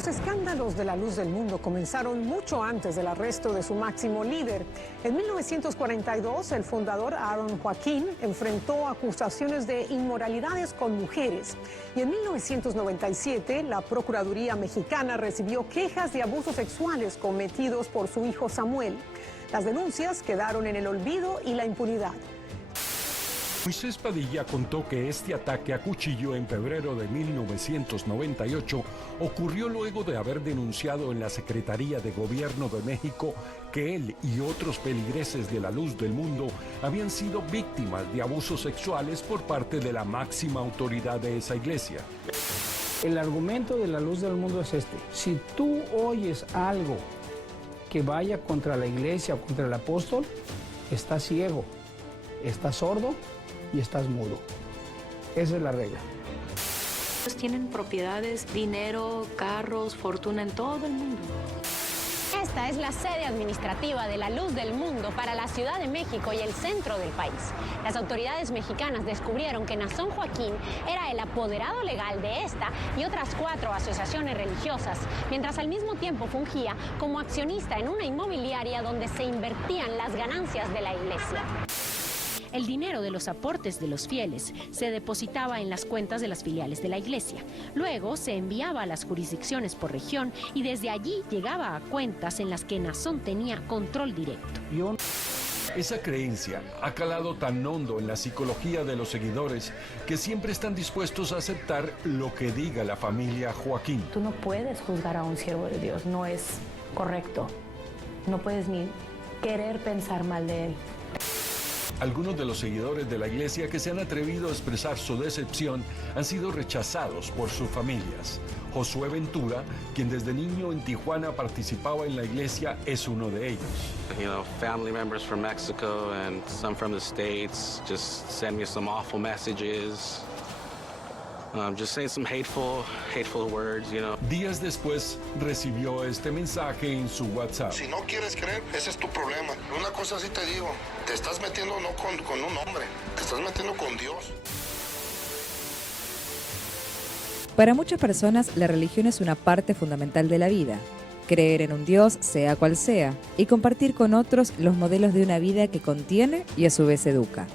Los escándalos de la luz del mundo comenzaron mucho antes del arresto de su máximo líder. En 1942, el fundador Aaron Joaquín enfrentó acusaciones de inmoralidades con mujeres. Y en 1997, la Procuraduría Mexicana recibió quejas de abusos sexuales cometidos por su hijo Samuel. Las denuncias quedaron en el olvido y la impunidad. Moisés Padilla contó que este ataque a cuchillo en febrero de 1998 ocurrió luego de haber denunciado en la Secretaría de Gobierno de México que él y otros feligreses de la luz del mundo habían sido víctimas de abusos sexuales por parte de la máxima autoridad de esa iglesia. El argumento de la luz del mundo es este: si tú oyes algo que vaya contra la iglesia o contra el apóstol, estás ciego, estás sordo y estás mudo. Esa es la regla. Tienen propiedades, dinero, carros, fortuna en todo el mundo. Esta es la sede administrativa de la Luz del Mundo para la Ciudad de México y el centro del país. Las autoridades mexicanas descubrieron que Nazón Joaquín era el apoderado legal de esta y otras 4 asociaciones religiosas, mientras al mismo tiempo fungía como accionista en una inmobiliaria donde se invertían las ganancias de la iglesia. El dinero de los aportes de los fieles se depositaba en las cuentas de las filiales de la iglesia. Luego se enviaba a las jurisdicciones por región y desde allí llegaba a cuentas en las que Nazón tenía control directo. Esa creencia ha calado tan hondo en la psicología de los seguidores que siempre están dispuestos a aceptar lo que diga la familia Joaquín. Tú no puedes juzgar a un siervo de Dios, no es correcto. No puedes ni querer pensar mal de él. Algunos de los seguidores de la iglesia que se han atrevido a expresar su decepción han sido rechazados por sus familias. Josué Ventura, quien desde niño en Tijuana participaba en la iglesia, es uno de ellos. You know, family members from Mexico and some from the States just send me some awful messages. Just saying some hateful words, you know. Días después recibió este mensaje en su WhatsApp. Si no quieres creer, ese es tu problema. Una cosa sí te digo, te estás metiendo no con un hombre, te estás metiendo con Dios. Para muchas personas, la religión es una parte fundamental de la vida. Creer en un Dios, sea cual sea, y compartir con otros los modelos de una vida que contiene y a su vez educa.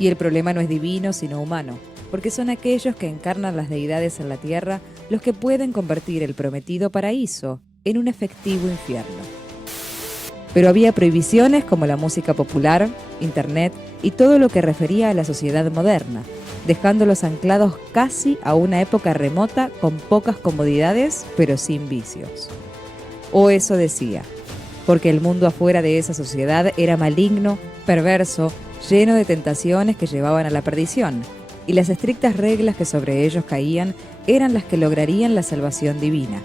Y el problema no es divino, sino humano, porque son aquellos que encarnan las deidades en la tierra los que pueden convertir el prometido paraíso en un efectivo infierno. Pero había prohibiciones como la música popular, internet y todo lo que refería a la sociedad moderna, dejándolos anclados casi a una época remota con pocas comodidades, pero sin vicios. O eso decía, porque el mundo afuera de esa sociedad era maligno, perverso, lleno de tentaciones que llevaban a la perdición, y las estrictas reglas que sobre ellos caían eran las que lograrían la salvación divina.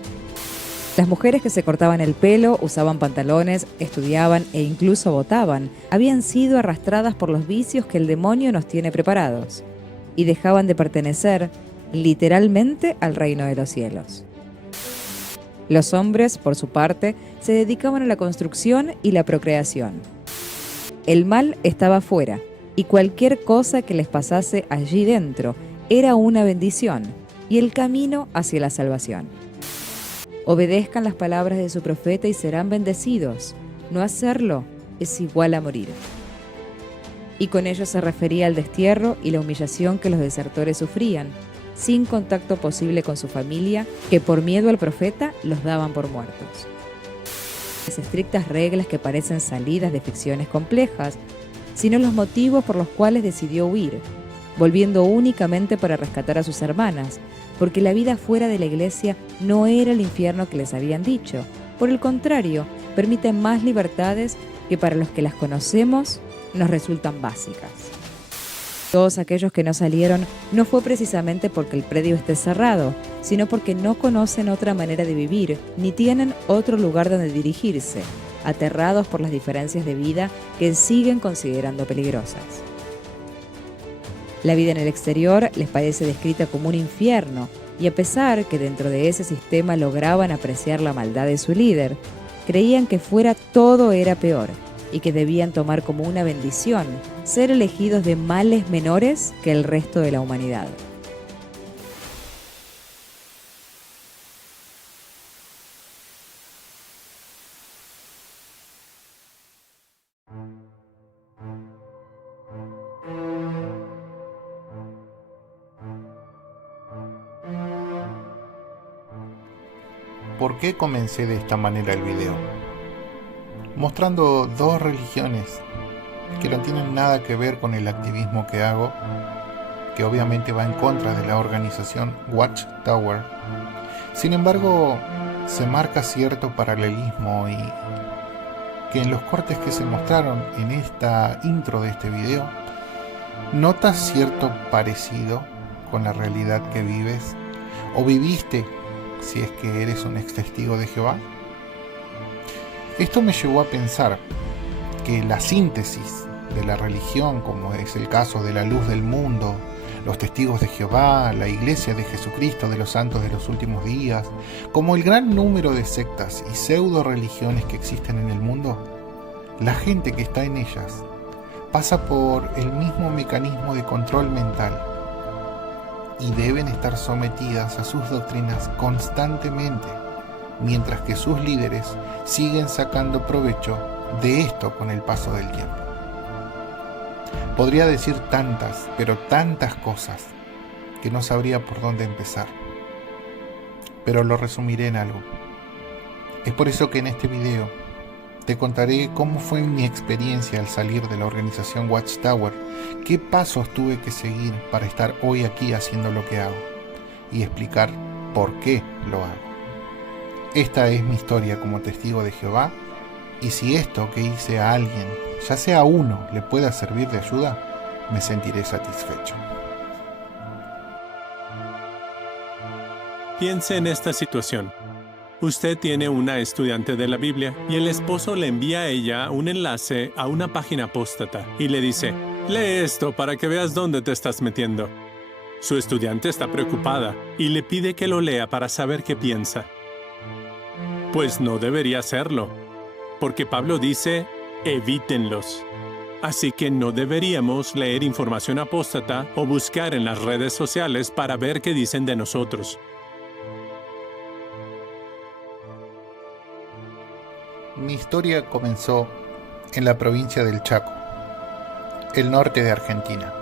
Las mujeres que se cortaban el pelo, usaban pantalones, estudiaban e incluso votaban, habían sido arrastradas por los vicios que el demonio nos tiene preparados, y dejaban de pertenecer, literalmente, al reino de los cielos. Los hombres, por su parte, se dedicaban a la construcción y la procreación. El mal estaba afuera, y cualquier cosa que les pasase allí dentro era una bendición y el camino hacia la salvación. Obedezcan las palabras de su profeta y serán bendecidos. No hacerlo es igual a morir. Y con ello se refería al destierro y la humillación que los desertores sufrían, sin contacto posible con su familia, que por miedo al profeta los daban por muertos. Las estrictas reglas que parecen salidas de ficciones complejas, sino los motivos por los cuales decidió huir, volviendo únicamente para rescatar a sus hermanas, porque la vida fuera de la iglesia no era el infierno que les habían dicho. Por el contrario, permite más libertades que para los que las conocemos nos resultan básicas. Todos aquellos que no salieron no fue precisamente porque el predio esté cerrado, sino porque no conocen otra manera de vivir, ni tienen otro lugar donde dirigirse, aterrados por las diferencias de vida que siguen considerando peligrosas. La vida en el exterior les parece descrita como un infierno, y a pesar que dentro de ese sistema lograban apreciar la maldad de su líder, creían que fuera todo era peor, y que debían tomar como una bendición ser elegidos de males menores que el resto de la humanidad. ¿por qué comencé de esta manera el video? Mostrando dos religiones que no tienen nada que ver con el activismo que hago, que obviamente va en contra de la organización Watchtower. Sin embargo, se marca cierto paralelismo y que en los cortes que se mostraron en esta intro de este video, notas cierto parecido con la realidad que vives o viviste si es que eres un ex testigo de Jehová. Esto me llevó a pensar que la síntesis de la religión, como es el caso de la Luz del Mundo, los Testigos de Jehová, la Iglesia de Jesucristo de los Santos de los Últimos Días, como el gran número de sectas y pseudo religiones que existen en el mundo, la gente que está en ellas pasa por el mismo mecanismo de control mental y deben estar sometidas a sus doctrinas constantemente, mientras que sus líderes siguen sacando provecho de esto con el paso del tiempo. Podría decir tantas, pero tantas cosas, que no sabría por dónde empezar. Pero lo resumiré en algo. Es por eso que en este video te contaré cómo fue mi experiencia al salir de la organización Watchtower, qué pasos tuve que seguir para estar hoy aquí haciendo lo que hago, y explicar por qué lo hago. Esta es mi historia como testigo de Jehová, y si esto que hice a alguien, ya sea a uno, le pueda servir de ayuda, me sentiré satisfecho. Piense en esta situación. Usted tiene una estudiante de la Biblia y el esposo le envía a ella un enlace a una página apóstata y le dice, lee esto para que veas dónde te estás metiendo. Su estudiante está preocupada y le pide que lo lea para saber qué piensa. Pues no debería hacerlo, porque Pablo dice, evítenlos. Así que no deberíamos leer información apóstata o buscar en las redes sociales para ver qué dicen de nosotros. Mi historia comenzó en la provincia del Chaco, el norte de Argentina.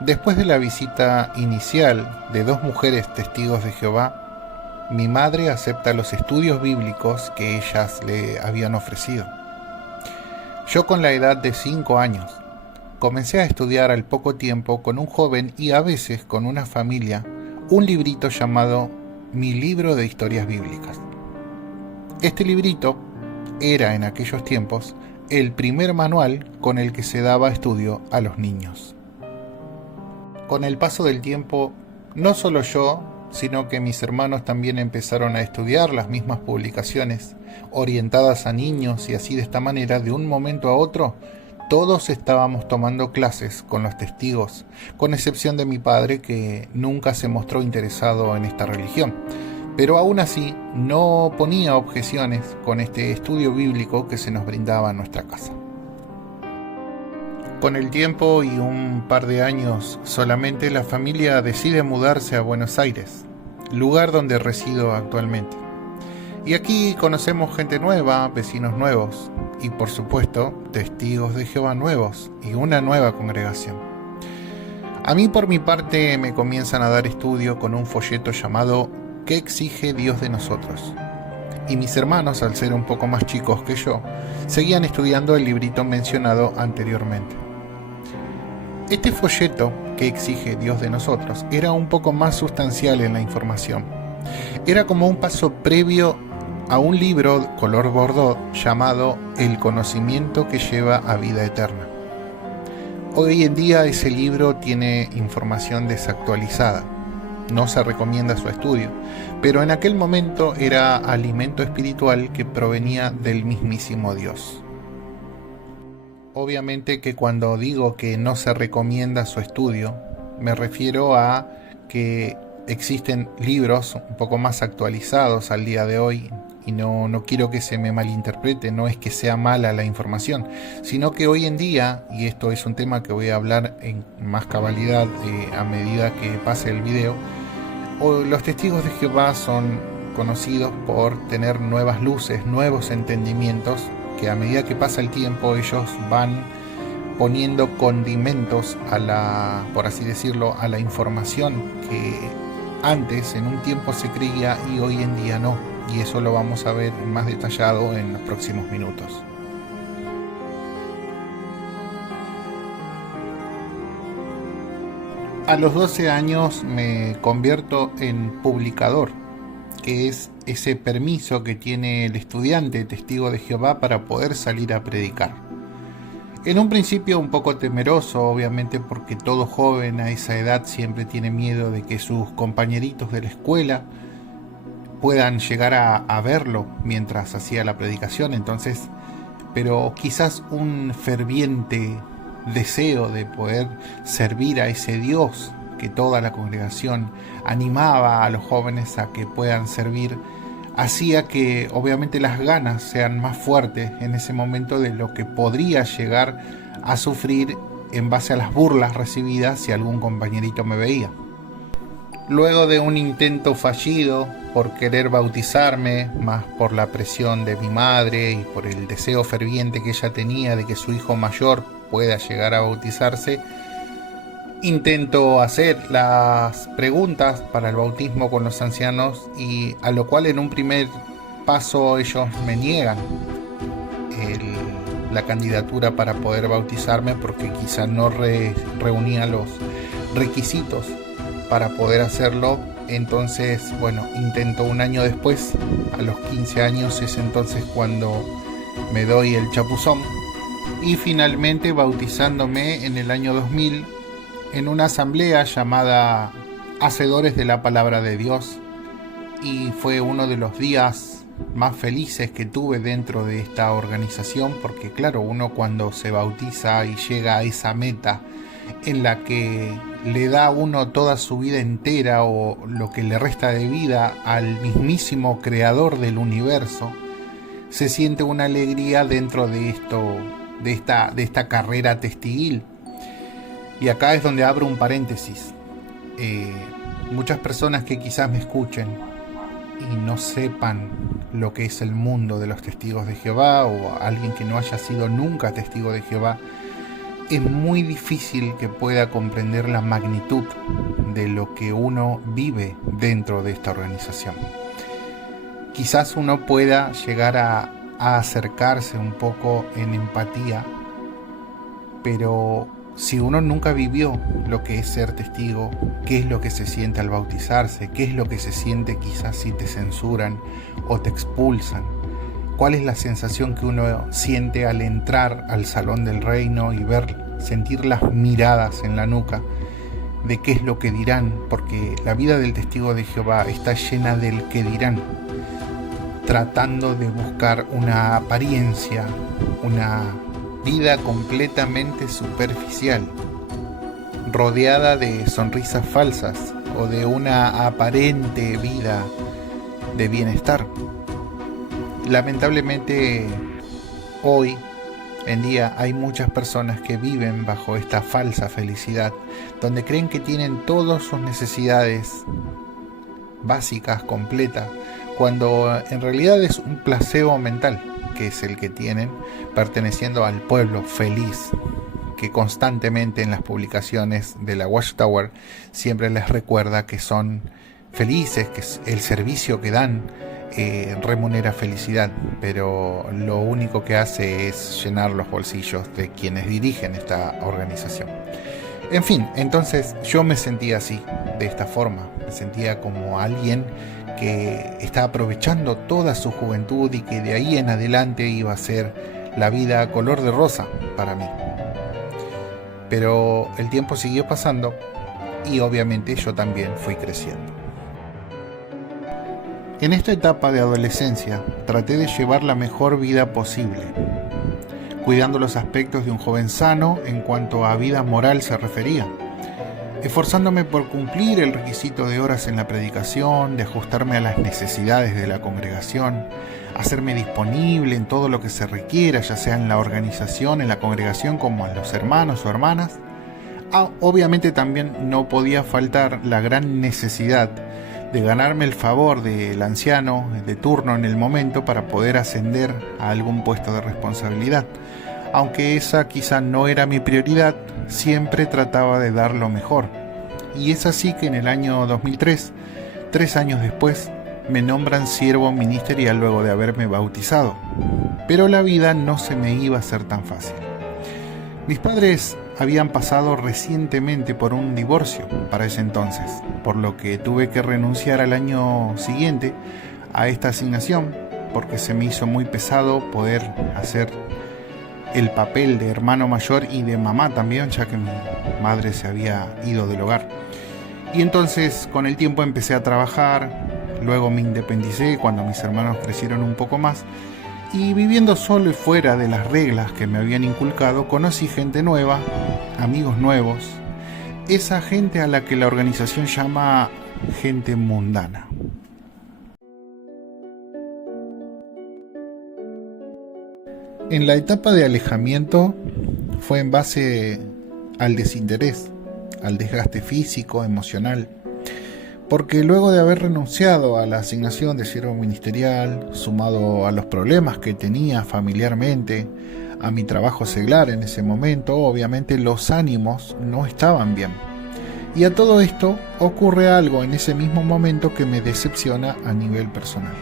Después de la visita inicial de dos mujeres testigos de Jehová, mi madre acepta los estudios bíblicos que ellas le habían ofrecido. Yo, con la edad de 5 años, comencé a estudiar al poco tiempo con un joven y a veces con una familia un librito llamado Mi Libro de Historias Bíblicas. Este librito era en aquellos tiempos el primer manual con el que se daba estudio a los niños. Con el paso del tiempo, no solo yo, sino que mis hermanos también empezaron a estudiar las mismas publicaciones orientadas a niños, y así de esta manera, de un momento a otro, todos estábamos tomando clases con los testigos, con excepción de mi padre, que nunca se mostró interesado en esta religión. Pero aún así no ponía objeciones con este estudio bíblico que se nos brindaba en nuestra casa. Con el tiempo y un par de años solamente, la familia decide mudarse a Buenos Aires, lugar donde resido actualmente. Y aquí conocemos gente nueva, vecinos nuevos y, por supuesto, testigos de Jehová nuevos y una nueva congregación. A mí, por mi parte, me comienzan a dar estudio con un folleto llamado ¿Qué exige Dios de nosotros? Y mis hermanos, al ser un poco más chicos que yo, seguían estudiando el librito mencionado anteriormente. Este folleto, ¿Qué exige Dios de nosotros?, era un poco más sustancial en la información. Era como un paso previo a un libro color bordeaux llamado El conocimiento que lleva a vida eterna. Hoy en día ese libro tiene información desactualizada. No se recomienda su estudio, pero en aquel momento era alimento espiritual que provenía del mismísimo Dios. Obviamente que cuando digo que no se recomienda su estudio, me refiero a que existen libros un poco más actualizados al día de hoy, y no quiero que se me malinterprete, no es que sea mala la información, sino que hoy en día, y esto es un tema que voy a hablar en más cabalidad a medida que pase el video, los testigos de Jehová son conocidos por tener nuevas luces, nuevos entendimientos, que a medida que pasa el tiempo ellos van poniendo condimentos a la, por así decirlo, a la información que antes, en un tiempo se creía y hoy en día no. Y eso lo vamos a ver más detallado en los próximos minutos. A los 12 años me convierto en publicador, que es ese permiso que tiene el estudiante testigo de Jehová para poder salir a predicar. En un principio un poco temeroso, obviamente, porque todo joven a esa edad siempre tiene miedo de que sus compañeritos de la escuela puedan llegar a verlo mientras hacía la predicación. Entonces, pero quizás un ferviente deseo de poder servir a ese Dios que toda la congregación animaba a los jóvenes a que puedan servir, hacía que obviamente las ganas sean más fuertes en ese momento de lo que podría llegar a sufrir en base a las burlas recibidas si algún compañerito me veía. Luego de un intento fallido por querer bautizarme, más por la presión de mi madre y por el deseo ferviente que ella tenía de que su hijo mayor pueda llegar a bautizarse, intento hacer las preguntas para el bautismo con los ancianos, y a lo cual en un primer paso ellos me niegan la candidatura para poder bautizarme porque quizás no reunía los requisitos para poder hacerlo. Entonces, bueno, intento un año después, a los 15 años, es entonces cuando me doy el chapuzón, y finalmente bautizándome en el año 2000 en una asamblea llamada Hacedores de la Palabra de Dios, y fue uno de los días más felices que tuve dentro de esta organización, porque claro, uno cuando se bautiza y llega a esa meta en la que le da a uno toda su vida entera o lo que le resta de vida al mismísimo creador del universo, se siente una alegría dentro de esto, de esta carrera testiguil. Y acá es donde abro un paréntesis. Muchas personas que quizás me escuchen y no sepan lo que es el mundo de los testigos de Jehová, o alguien que no haya sido nunca testigo de Jehová, es muy difícil que pueda comprender la magnitud de lo que uno vive dentro de esta organización. Quizás uno pueda llegar a acercarse un poco en empatía, pero si uno nunca vivió lo que es ser testigo, qué es lo que se siente al bautizarse, qué es lo que se siente quizás si te censuran o te expulsan, cuál es la sensación que uno siente al entrar al salón del reino y sentir las miradas en la nuca de qué es lo que dirán, porque la vida del testigo de Jehová está llena del qué dirán, tratando de buscar una apariencia, una vida completamente superficial, rodeada de sonrisas falsas o de una aparente vida de bienestar. Lamentablemente hoy en día hay muchas personas que viven bajo esta falsa felicidad, donde creen que tienen todas sus necesidades básicas completas, cuando en realidad es un placebo mental, que es el que tienen, perteneciendo al pueblo feliz, que constantemente en las publicaciones de la Watchtower siempre les recuerda que son felices, que el servicio que dan remunera felicidad, pero lo único que hace es llenar los bolsillos de quienes dirigen esta organización. En fin, entonces yo me sentía así, de esta forma, me sentía como alguien que está aprovechando toda su juventud y que de ahí en adelante iba a ser la vida color de rosa para mí. Pero el tiempo siguió pasando y obviamente yo también fui creciendo. En esta etapa de adolescencia traté de llevar la mejor vida posible, cuidando los aspectos de un joven sano en cuanto a vida moral se refería, esforzándome por cumplir el requisito de horas en la predicación, de ajustarme a las necesidades de la congregación, hacerme disponible en todo lo que se requiera, ya sea en la organización, en la congregación, como en los hermanos o hermanas. Obviamente también no podía faltar la gran necesidad de ganarme el favor del anciano de turno en el momento para poder ascender a algún puesto de responsabilidad. Aunque esa quizá no era mi prioridad, siempre trataba de dar lo mejor. y es así que en el año 2003, 3 años después, me nombran siervo ministerial luego de haberme bautizado. Pero la vida no se me iba a hacer tan fácil. Mis padres habían pasado recientemente por un divorcio para ese entonces, por lo que tuve que renunciar al año siguiente a esta asignación, porque se me hizo muy pesado poder hacer el papel de hermano mayor y de mamá también, ya que mi madre se había ido del hogar. Y entonces con el tiempo empecé a trabajar, luego me independicé cuando mis hermanos crecieron un poco más, y viviendo solo y fuera de las reglas que me habían inculcado, conocí gente nueva, amigos nuevos, esa gente a la que la organización llama gente mundana. En la etapa de alejamiento fue en base al desinterés, al desgaste físico, emocional, porque luego de haber renunciado a la asignación de siervo ministerial, sumado a los problemas que tenía familiarmente, a mi trabajo seglar en ese momento, obviamente los ánimos no estaban bien. Y a todo esto ocurre algo en ese mismo momento que me decepciona a nivel personal.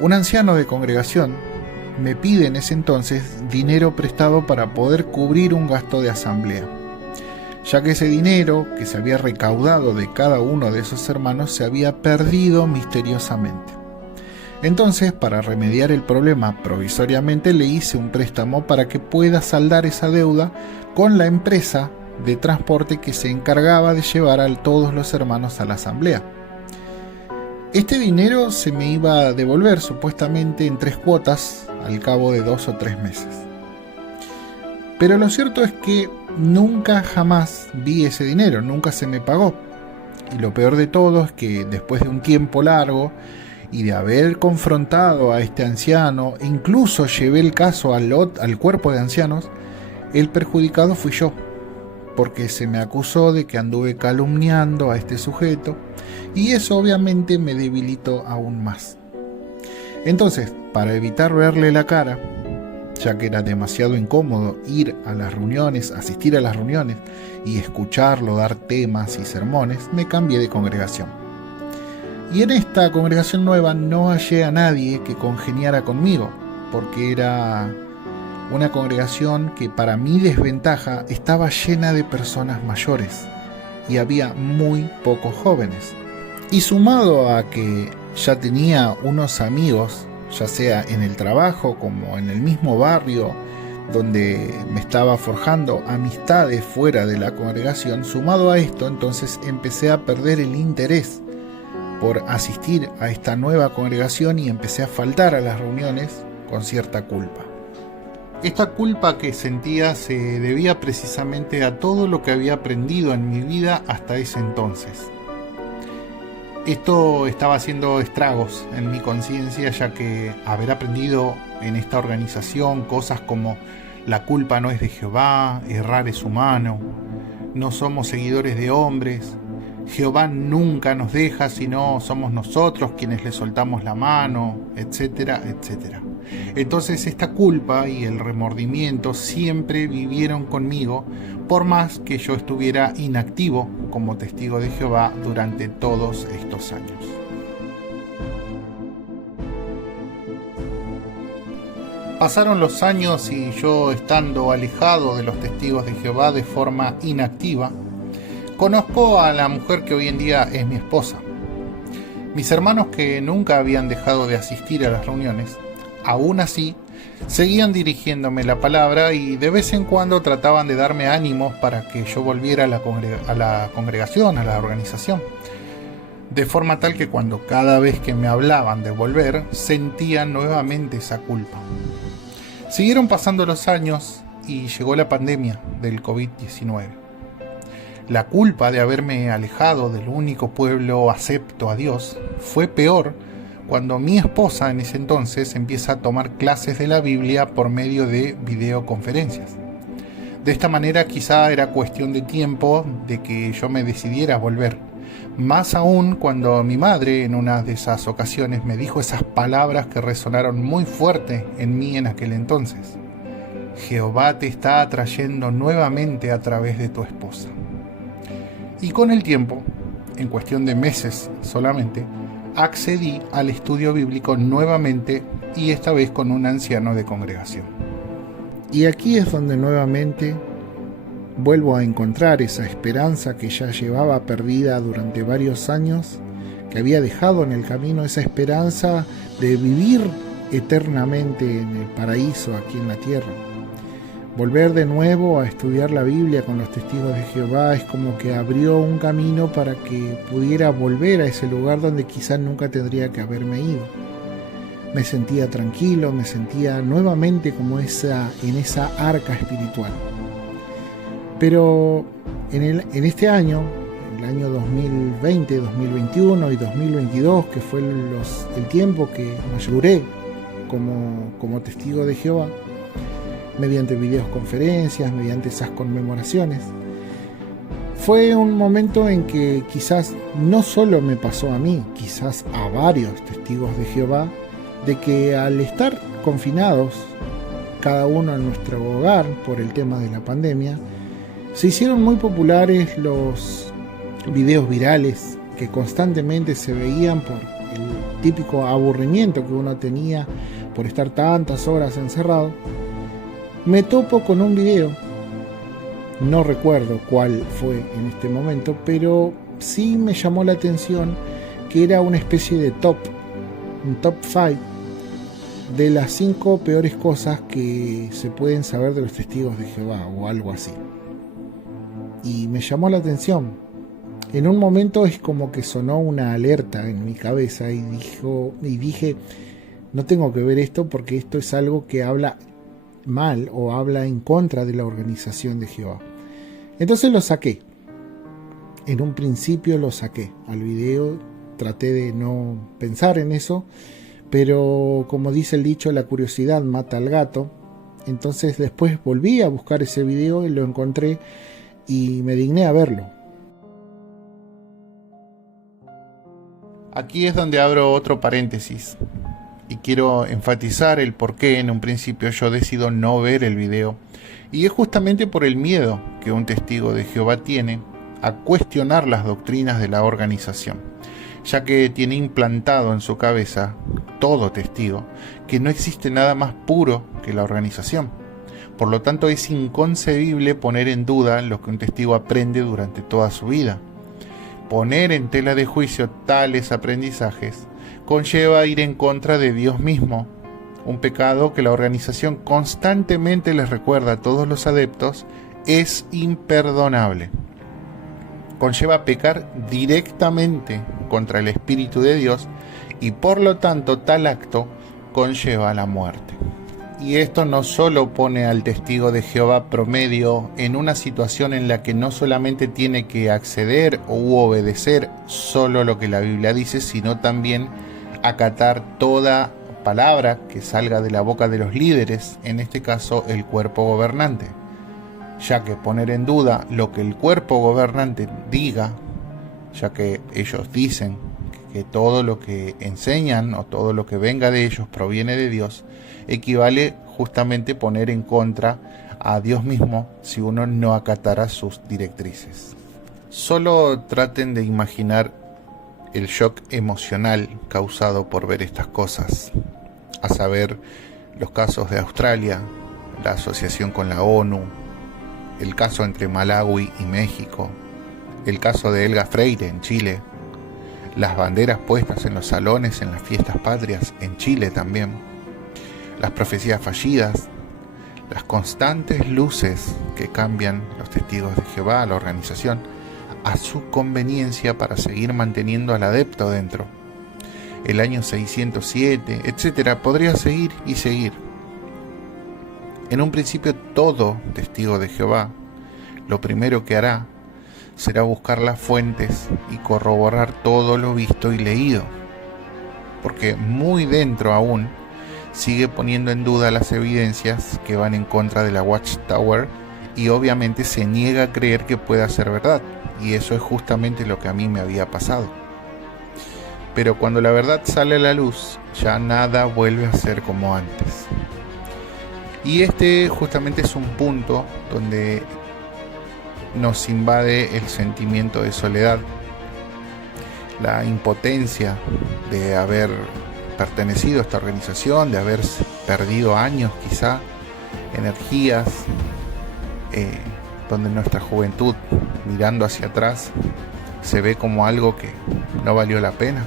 Un anciano de congregación me pide en ese entonces dinero prestado para poder cubrir un gasto de asamblea, ya que ese dinero que se había recaudado de cada uno de esos hermanos se había perdido misteriosamente. Entonces, para remediar el problema, provisoriamente le hice un préstamo para que pueda saldar esa deuda con la empresa de transporte que se encargaba de llevar a todos los hermanos a la asamblea. Este dinero se me iba a devolver supuestamente en 3 cuotas al cabo de 2 o 3 meses. Pero lo cierto es que nunca jamás vi ese dinero, nunca se me pagó. Y lo peor de todo es que después de un tiempo largo y de haber confrontado a este anciano, e incluso llevé el caso al cuerpo de ancianos, el perjudicado fui yo, porque se me acusó de que anduve calumniando a este sujeto, y eso obviamente me debilitó aún más. Entonces, para evitar verle la cara, ya que era demasiado incómodo ir a las reuniones, asistir a las reuniones y escucharlo dar temas y sermones, me cambié de congregación. Y en esta congregación nueva no hallé a nadie que congeniara conmigo, porque era una congregación que para mi desventaja estaba llena de personas mayores y había muy pocos jóvenes. Y sumado a que ya tenía unos amigos, ya sea en el trabajo como en el mismo barrio donde me estaba forjando amistades fuera de la congregación, sumado a esto, entonces empecé a perder el interés por asistir a esta nueva congregación y empecé a faltar a las reuniones con cierta culpa. Esta culpa que sentía se debía precisamente a todo lo que había aprendido en mi vida hasta ese entonces. Esto estaba haciendo estragos en mi conciencia, ya que haber aprendido en esta organización cosas como la culpa no es de Jehová, errar es humano, no somos seguidores de hombres, Jehová nunca nos deja, sino somos nosotros quienes le soltamos la mano, etcétera, etcétera. Entonces esta culpa y el remordimiento siempre vivieron conmigo, por más que yo estuviera inactivo como testigo de Jehová durante todos estos años. Pasaron los años y yo, estando alejado de los testigos de Jehová de forma inactiva, conozco a la mujer que hoy en día es mi esposa. Mis hermanos, que nunca habían dejado de asistir a las reuniones, aún así seguían dirigiéndome la palabra y de vez en cuando trataban de darme ánimos para que yo volviera a la congregación, a la organización. De forma tal que cuando cada vez que me hablaban de volver, sentía nuevamente esa culpa. Siguieron pasando los años y llegó la pandemia del COVID-19. La culpa de haberme alejado del único pueblo acepto a Dios fue peor cuando mi esposa en ese entonces empieza a tomar clases de la Biblia por medio de videoconferencias. De esta manera quizá era cuestión de tiempo de que yo me decidiera a volver. Más aún cuando mi madre en una de esas ocasiones me dijo esas palabras que resonaron muy fuerte en mí en aquel entonces. Jehová te está atrayendo nuevamente a través de tu esposa. Y con el tiempo, en cuestión de meses solamente, accedí al estudio bíblico nuevamente y esta vez con un anciano de congregación. Y aquí es donde nuevamente vuelvo a encontrar esa esperanza que ya llevaba perdida durante varios años, que había dejado en el camino, esa esperanza de vivir eternamente en el paraíso aquí en la tierra. Volver de nuevo a estudiar la Biblia con los testigos de Jehová es como que abrió un camino para que pudiera volver a ese lugar donde quizás nunca tendría que haberme ido. Me sentía tranquilo, me sentía nuevamente como en esa arca espiritual. Pero en este año, el año 2020, 2021 y 2022, que fue el tiempo que mayoré como testigo de Jehová, mediante videoconferencias, mediante esas conmemoraciones, fue un momento en que quizás no solo me pasó a mí, quizás a varios testigos de Jehová, de que al estar confinados, cada uno en nuestro hogar por el tema de la pandemia, se hicieron muy populares los videos virales que constantemente se veían por el típico aburrimiento que uno tenía por estar tantas horas encerrado. Me topo con un video, no recuerdo cuál fue en este momento, pero sí me llamó la atención que era una especie de un top 5 de las 5 peores cosas que se pueden saber de los testigos de Jehová o algo así. Y me llamó la atención. En un momento es como que sonó una alerta en mi cabeza y dije, no tengo que ver esto porque esto es algo que habla mal o habla en contra de la organización de Jehová. Entonces lo saqué. En un principio lo saqué al video, traté de no pensar en eso, pero como dice el dicho, la curiosidad mata al gato. Entonces después volví a buscar ese video y lo encontré y me digné a verlo. Aquí es donde abro otro paréntesis y quiero enfatizar el por qué en un principio yo decido no ver el video, y es justamente por el miedo que un testigo de Jehová tiene a cuestionar las doctrinas de la organización, ya que tiene implantado en su cabeza todo testigo que no existe nada más puro que la organización. Por lo tanto, es inconcebible poner en duda lo que un testigo aprende durante toda su vida. Poner en tela de juicio tales aprendizajes conlleva ir en contra de Dios mismo, un pecado que la organización constantemente les recuerda a todos los adeptos es imperdonable. Conlleva pecar directamente contra el Espíritu de Dios y por lo tanto tal acto conlleva la muerte. Y esto no solo pone al testigo de Jehová promedio en una situación en la que no solamente tiene que acceder u obedecer solo lo que la Biblia dice, sino también acatar toda palabra que salga de la boca de los líderes, en este caso el cuerpo gobernante, ya que poner en duda lo que el cuerpo gobernante diga, ya que ellos dicen que todo lo que enseñan o todo lo que venga de ellos proviene de Dios, equivale justamente poner en contra a Dios mismo si uno no acatara sus directrices. Solo traten de imaginar el shock emocional causado por ver estas cosas, a saber, los casos de Australia, la asociación con la ONU, el caso entre Malawi y México, el caso de Helga Freire en Chile, las banderas puestas en los salones en las fiestas patrias en Chile también, las profecías fallidas, las constantes luces que cambian los testigos de Jehová, la organización, a su conveniencia para seguir manteniendo al adepto dentro. El año 607, etcétera, podría seguir y seguir. En un principio, todo testigo de Jehová, lo primero que hará será buscar las fuentes y corroborar todo lo visto y leído, porque muy dentro aún sigue poniendo en duda las evidencias que van en contra de la Watchtower y obviamente se niega a creer que pueda ser verdad. Y eso es justamente lo que a mí me había pasado. Pero cuando la verdad sale a la luz, ya nada vuelve a ser como antes. Y este justamente es un punto donde nos invade el sentimiento de soledad, la impotencia de haber pertenecido a esta organización, de haber perdido años quizá, energías, donde nuestra juventud, mirando hacia atrás, se ve como algo que no valió la pena.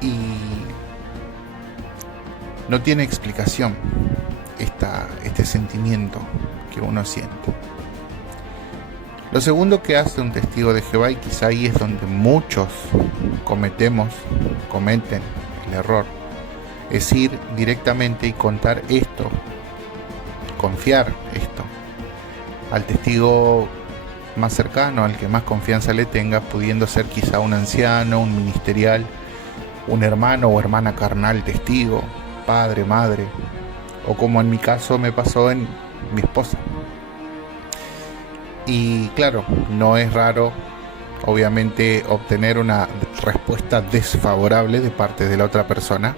Y no tiene explicación este sentimiento que uno siente. Lo segundo que hace un testigo de Jehová, y quizá ahí es donde muchos cometen el error, es ir directamente y contar esto, confiar esto al testigo más cercano, al que más confianza le tenga, pudiendo ser quizá un anciano, un ministerial, un hermano o hermana carnal testigo, padre, madre, o como en mi caso me pasó en mi esposa. Y claro, no es raro, obviamente, obtener una respuesta desfavorable de parte de la otra persona,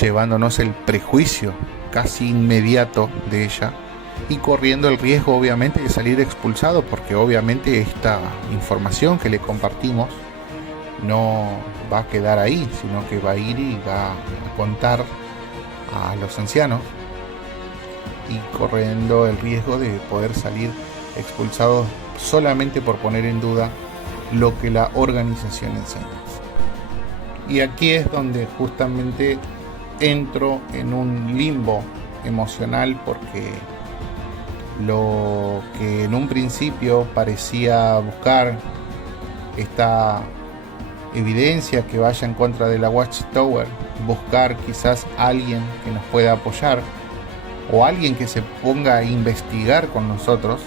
llevándonos el prejuicio casi inmediato de ella y corriendo el riesgo, obviamente, de salir expulsado, porque obviamente esta información que le compartimos no va a quedar ahí, sino que va a ir y va a contar a los ancianos, y corriendo el riesgo de poder salir expulsados solamente por poner en duda lo que la organización enseña. Y aquí es donde justamente entro en un limbo emocional, porque lo que en un principio parecía buscar esta evidencia que vaya en contra de la Watchtower, buscar quizás alguien que nos pueda apoyar o alguien que se ponga a investigar con nosotros,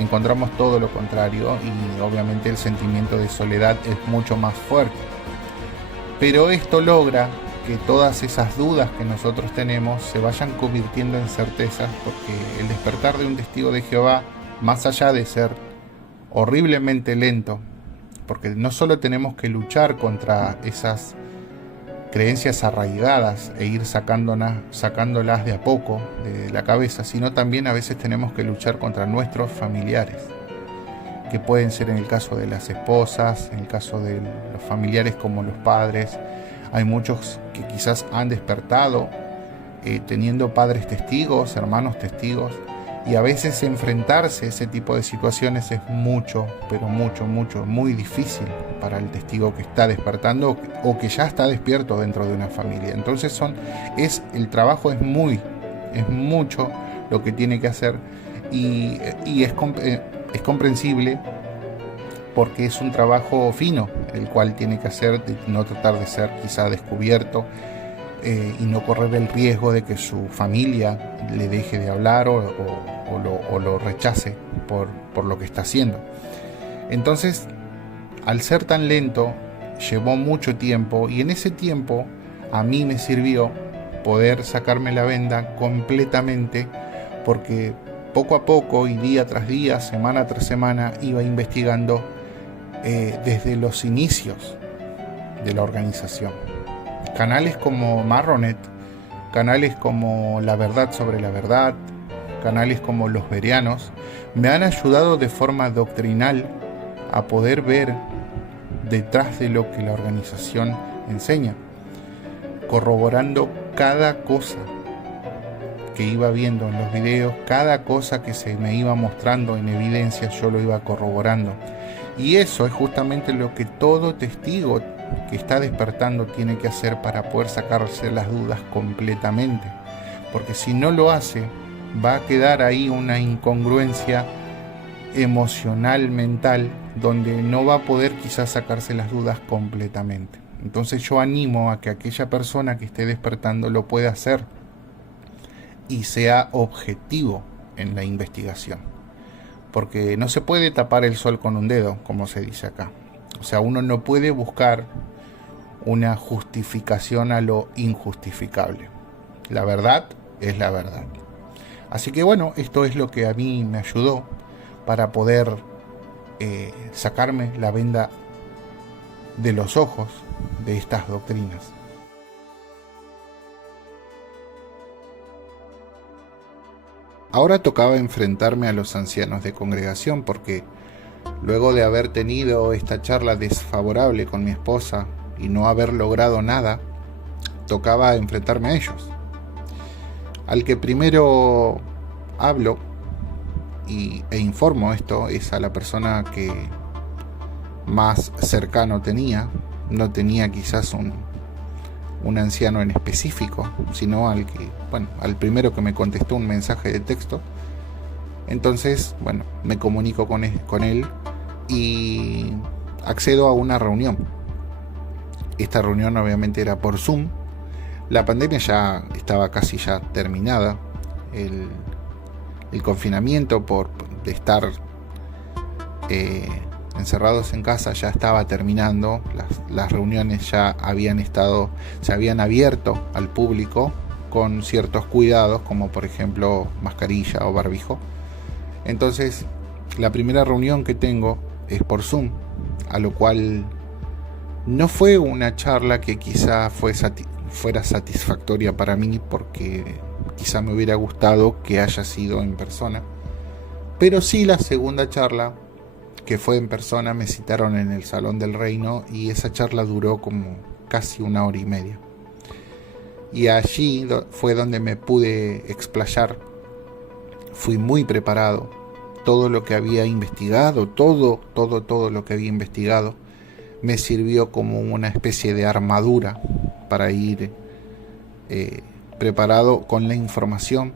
encontramos todo lo contrario, y obviamente el sentimiento de soledad es mucho más fuerte. Pero esto logra que todas esas dudas que nosotros tenemos se vayan convirtiendo en certezas, porque el despertar de un testigo de Jehová, más allá de ser horriblemente lento, porque no solo tenemos que luchar contra esas creencias arraigadas e ir sacándolas de a poco de la cabeza, sino también a veces tenemos que luchar contra nuestros familiares, que pueden ser en el caso de las esposas, en el caso de los familiares como los padres. Hay muchos que quizás han despertado teniendo padres testigos, hermanos testigos, y a veces enfrentarse a ese tipo de situaciones es mucho, pero mucho, muy difícil para el testigo que está despertando o que ya está despierto dentro de una familia. Entonces el trabajo es mucho lo que tiene que hacer, y es comprensible, porque es un trabajo fino el cual tiene que hacer, de no tratar de ser quizá descubierto, y no correr el riesgo de que su familia le deje de hablar o lo rechace por lo que está haciendo. Entonces, al ser tan lento, llevó mucho tiempo, y en ese tiempo a mí me sirvió poder sacarme la venda completamente, porque poco a poco y día tras día, semana tras semana, iba investigando desde los inicios de la organización. Canales como Marronet, canales como La Verdad sobre la Verdad, canales como Los Bereanos, me han ayudado de forma doctrinal a poder ver detrás de lo que la organización enseña, corroborando cada cosa que iba viendo en los videos, cada cosa que se me iba mostrando en evidencia, yo lo iba corroborando. Y eso es justamente lo que todo testigo que está despertando tiene que hacer para poder sacarse las dudas completamente, porque si no lo hace, va a quedar ahí una incongruencia emocional, mental, donde no va a poder quizás sacarse las dudas completamente. Entonces yo animo a que aquella persona que esté despertando lo pueda hacer y sea objetivo en la investigación, porque no se puede tapar el sol con un dedo, como se dice acá. O sea, uno no puede buscar una justificación a lo injustificable. La verdad es la verdad. Así que bueno, esto es lo que a mí me ayudó para poder sacarme la venda de los ojos de estas doctrinas. Ahora tocaba enfrentarme a los ancianos de congregación porque luego de haber tenido esta charla desfavorable con mi esposa y no haber logrado nada, tocaba enfrentarme a ellos. Al que primero hablo e informo esto es a la persona que más cercano tenía. No tenía quizás un anciano en específico, sino al primero que me contestó un mensaje de texto. Entonces, me comunico con él y accedo a una reunión. Esta reunión obviamente era por Zoom. La pandemia ya estaba casi ya terminada. El confinamiento de estar encerrados en casa ya estaba terminando. Las reuniones ya se habían abierto al público con ciertos cuidados, como por ejemplo mascarilla o barbijo. Entonces, la primera reunión que tengo es por Zoom, a lo cual no fue una charla que quizá fuera satisfactoria para mí, porque quizá me hubiera gustado que haya sido en persona. Pero sí, la segunda charla, que fue en persona, me citaron en el Salón del Reino y esa charla duró como casi 1 hora y media. Y allí fue donde me pude explayar. Fui muy preparado. Todo lo que había investigado, todo lo que había investigado, me sirvió como una especie de armadura para ir preparado con la información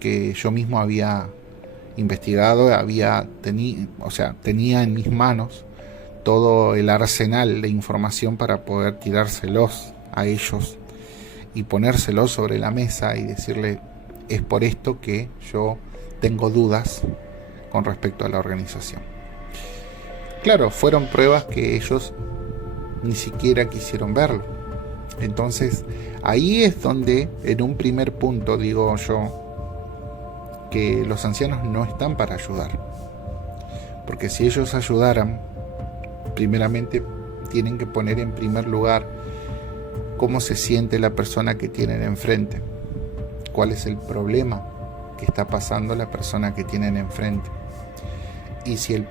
que yo mismo había investigado, tenía en mis manos todo el arsenal de información para poder tirárselos a ellos y ponérselos sobre la mesa y decirle: es por esto que yo tengo dudas con respecto a la organización. Claro, fueron pruebas que ellos ni siquiera quisieron verlo. Entonces, ahí es donde, en un primer punto, digo yo, que los ancianos no están para ayudar. Porque si ellos ayudaran, primeramente tienen que poner en primer lugar cómo se siente la persona que tienen enfrente, cuál es el problema que está pasando la persona que tienen enfrente. Y si el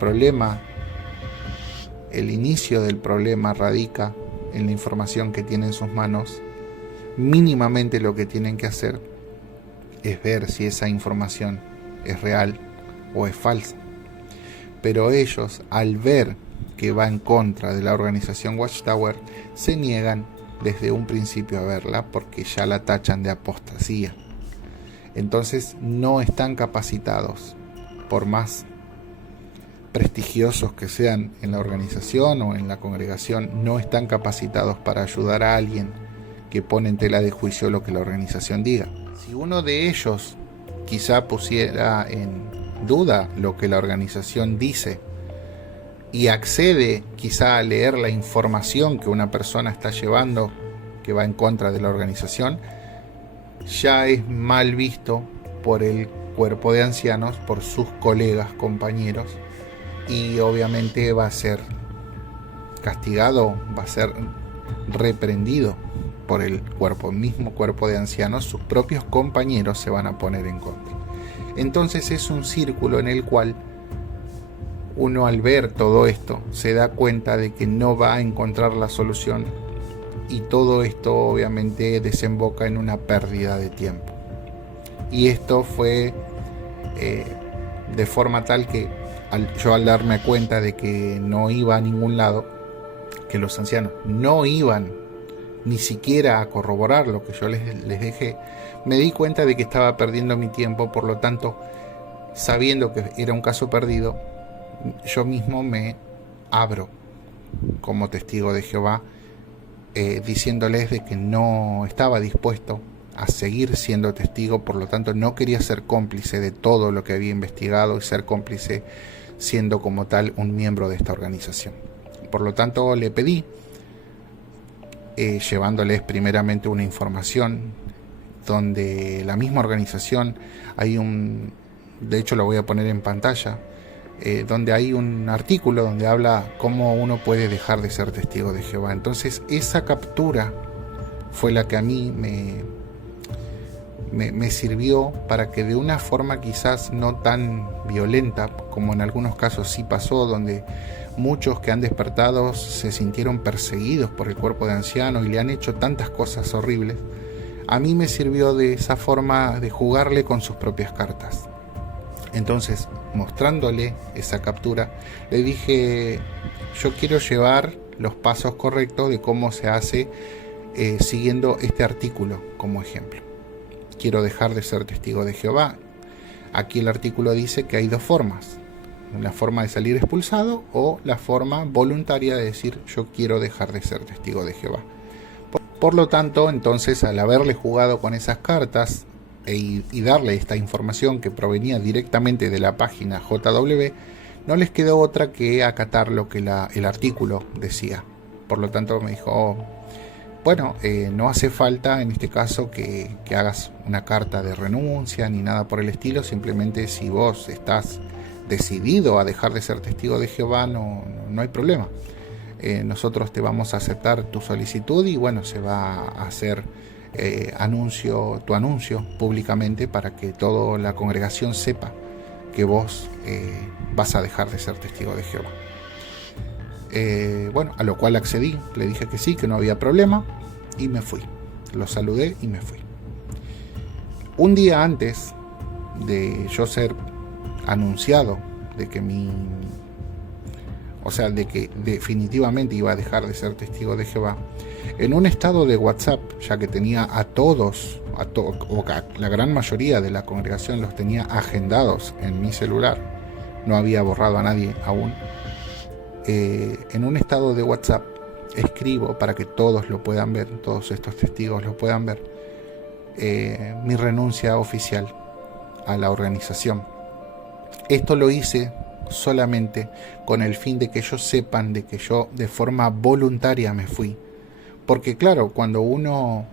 inicio del problema radica en la información que tiene en sus manos, mínimamente lo que tienen que hacer es ver si esa información es real o es falsa. Pero ellos, al ver que va en contra de la organización Watchtower, se niegan desde un principio a verla porque ya la tachan de apostasía. Entonces no están capacitados, por más prestigiosos que sean en la organización o en la congregación, no están capacitados para ayudar a alguien que pone en tela de juicio lo que la organización diga. Si uno de ellos quizá pusiera en duda lo que la organización dice y accede quizá a leer la información que una persona está llevando que va en contra de la organización, ya es mal visto por el cuerpo de ancianos, por sus colegas, compañeros, y obviamente va a ser castigado, va a ser reprendido por el mismo cuerpo de ancianos. Sus propios compañeros se van a poner en contra. Entonces es un círculo en el cual uno, al ver todo esto, se da cuenta de que no va a encontrar la solución, y todo esto obviamente desemboca en una pérdida de tiempo. Y esto fue de forma tal que yo, al darme cuenta de que no iba a ningún lado, que los ancianos no iban ni siquiera a corroborar lo que yo les dejé, me di cuenta de que estaba perdiendo mi tiempo. Por lo tanto, sabiendo que era un caso perdido, yo mismo me abro como testigo de Jehová, diciéndoles de que no estaba dispuesto a seguir siendo testigo. Por lo tanto, no quería ser cómplice de todo lo que había investigado y ser cómplice siendo como tal un miembro de esta organización. Por lo tanto, le pedí, llevándoles primeramente una información donde la misma organización, de hecho lo voy a poner en pantalla, donde hay un artículo donde habla cómo uno puede dejar de ser testigo de Jehová. Entonces esa captura fue la que a mí me sirvió para que de una forma quizás no tan violenta, como en algunos casos sí pasó, donde muchos que han despertado se sintieron perseguidos por el cuerpo de anciano y le han hecho tantas cosas horribles, a mí me sirvió de esa forma de jugarle con sus propias cartas. Entonces, mostrándole esa captura, le dije, yo quiero llevar los pasos correctos de cómo se hace siguiendo este artículo como ejemplo. Quiero dejar de ser testigo de Jehová. Aquí el artículo dice que hay dos formas. La forma de salir expulsado o la forma voluntaria de decir yo quiero dejar de ser testigo de Jehová. Por lo tanto, entonces, al haberle jugado con esas cartas y darle esta información que provenía directamente de la página JW, no les quedó otra que acatar lo que el artículo decía. Por lo tanto, me dijo, bueno, no hace falta en este caso que hagas una carta de renuncia ni nada por el estilo. Simplemente si vos estás decidido a dejar de ser testigo de Jehová, no hay problema. Nosotros te vamos a aceptar tu solicitud y bueno, se va a hacer tu anuncio públicamente para que toda la congregación sepa que vos vas a dejar de ser testigo de Jehová. Bueno, a lo cual accedí, le dije que sí, que no había problema y me fui. Lo saludé y me fui. Un día antes de yo ser anunciado de que de que definitivamente iba a dejar de ser testigo de Jehová, en un estado de WhatsApp, ya que tenía a la gran mayoría de la congregación los tenía agendados en mi celular, no había borrado a nadie aún, en un estado de WhatsApp escribo para que todos lo puedan ver, todos estos testigos lo puedan ver, mi renuncia oficial a la organización. Esto lo hice solamente con el fin de que ellos sepan de que yo de forma voluntaria me fui. Porque claro, cuando uno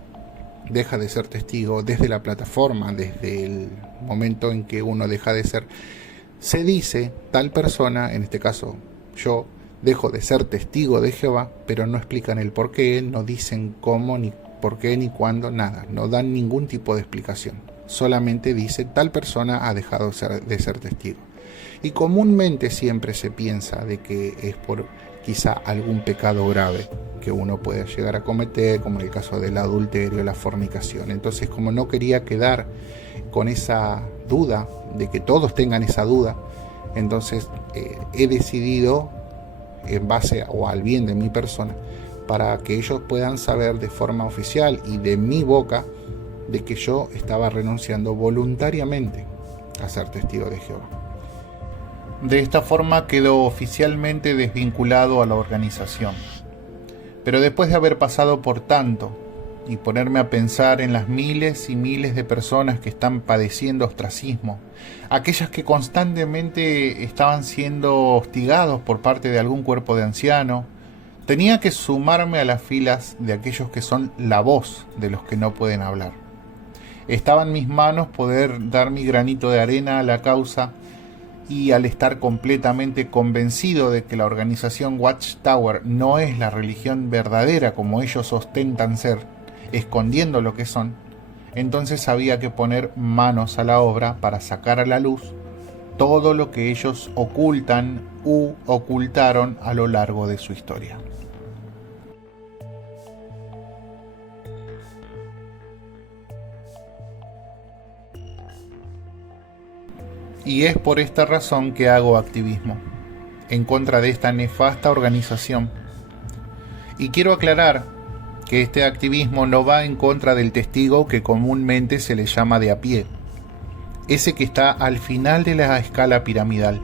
deja de ser testigo desde la plataforma, desde el momento en que uno deja de ser, se dice tal persona, en este caso yo, dejo de ser testigo de Jehová, pero no explican el por qué, no dicen cómo, ni por qué, ni cuándo, nada, no dan ningún tipo de explicación. Solamente dice tal persona ha dejado de ser testigo. Y comúnmente siempre se piensa de que es por quizá algún pecado grave que uno pueda llegar a cometer, como en el caso del adulterio, la fornicación. Entonces, como no quería quedar con esa duda, de que todos tengan esa duda, entonces he decidido, en base al bien de mi persona, para que ellos puedan saber de forma oficial y de mi boca, de que yo estaba renunciando voluntariamente a ser testigo de Jehová. De esta forma quedó oficialmente desvinculado a la organización. Pero después de haber pasado por tanto y ponerme a pensar en las miles y miles de personas que están padeciendo ostracismo, aquellas que constantemente estaban siendo hostigados por parte de algún cuerpo de anciano, tenía que sumarme a las filas de aquellos que son la voz de los que no pueden hablar. Estaba en mis manos poder dar mi granito de arena a la causa, y al estar completamente convencido de que la organización Watchtower no es la religión verdadera como ellos ostentan ser, escondiendo lo que son, entonces había que poner manos a la obra para sacar a la luz todo lo que ellos ocultan u ocultaron a lo largo de su historia. Y es por esta razón que hago activismo, en contra de esta nefasta organización. Y quiero aclarar que este activismo no va en contra del testigo que comúnmente se le llama de a pie, ese que está al final de la escala piramidal,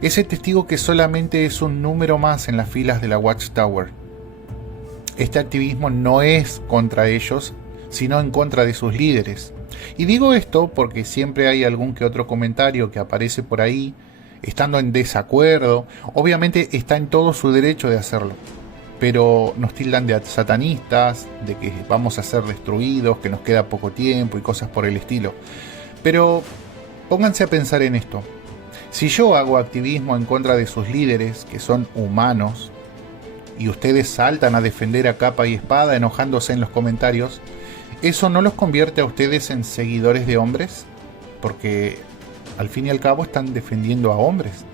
ese testigo que solamente es un número más en las filas de la Watchtower. Este activismo no es contra ellos, sino en contra de sus líderes. Y digo esto porque siempre hay algún que otro comentario que aparece por ahí, estando en desacuerdo. Obviamente está en todo su derecho de hacerlo, pero nos tildan de satanistas, de que vamos a ser destruidos, que nos queda poco tiempo y cosas por el estilo. Pero pónganse a pensar en esto. Si yo hago activismo en contra de sus líderes, que son humanos, y ustedes saltan a defender a capa y espada enojándose en los comentarios, ¿eso no los convierte a ustedes en seguidores de hombres? Porque al fin y al cabo están defendiendo a hombres.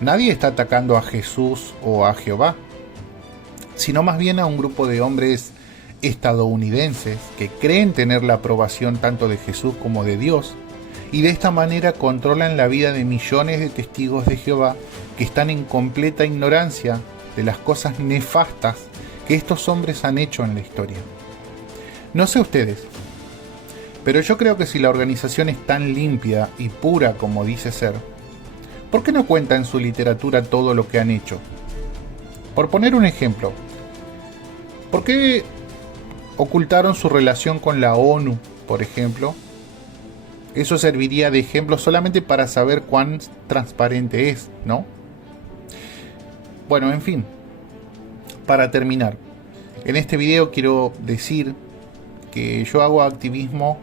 Nadie está atacando a Jesús o a Jehová, sino más bien a un grupo de hombres estadounidenses que creen tener la aprobación tanto de Jesús como de Dios, y de esta manera controlan la vida de millones de testigos de Jehová que están en completa ignorancia de las cosas nefastas que estos hombres han hecho en la historia. No sé ustedes, pero yo creo que si la organización es tan limpia y pura como dice ser, ¿por qué no cuenta en su literatura todo lo que han hecho? Por poner un ejemplo, ¿por qué ocultaron su relación con la ONU, por ejemplo? Eso serviría de ejemplo solamente para saber cuán transparente es, ¿no? Bueno, en fin, para terminar, en este video quiero decir que yo hago activismo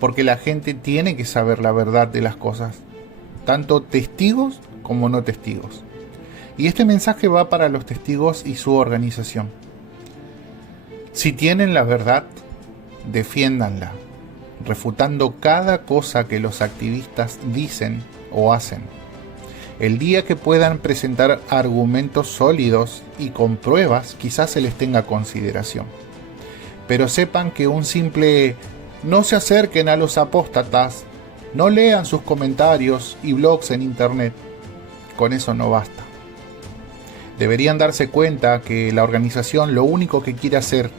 porque la gente tiene que saber la verdad de las cosas, tanto testigos como no testigos. Y este mensaje va para los testigos y su organización. Si tienen la verdad, defiéndanla, refutando cada cosa que los activistas dicen o hacen. El día que puedan presentar argumentos sólidos y con pruebas, quizás se les tenga consideración. Pero sepan que un simple "no se acerquen a los apóstatas", no lean sus comentarios y blogs en internet, con eso no basta. Deberían darse cuenta que la organización lo único que quiere hacer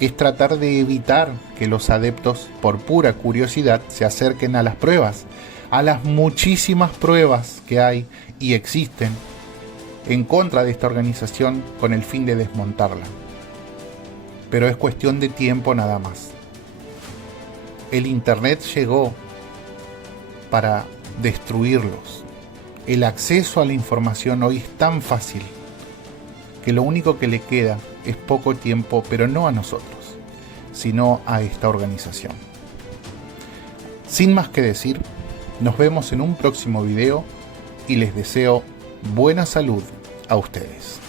es tratar de evitar que los adeptos, por pura curiosidad, se acerquen a las pruebas, a las muchísimas pruebas que hay y existen en contra de esta organización con el fin de desmontarla. Pero es cuestión de tiempo nada más. El internet llegó para destruirlos. El acceso a la información hoy es tan fácil que lo único que le queda es poco tiempo, pero no a nosotros, sino a esta organización. Sin más que decir, nos vemos en un próximo video y les deseo buena salud a ustedes.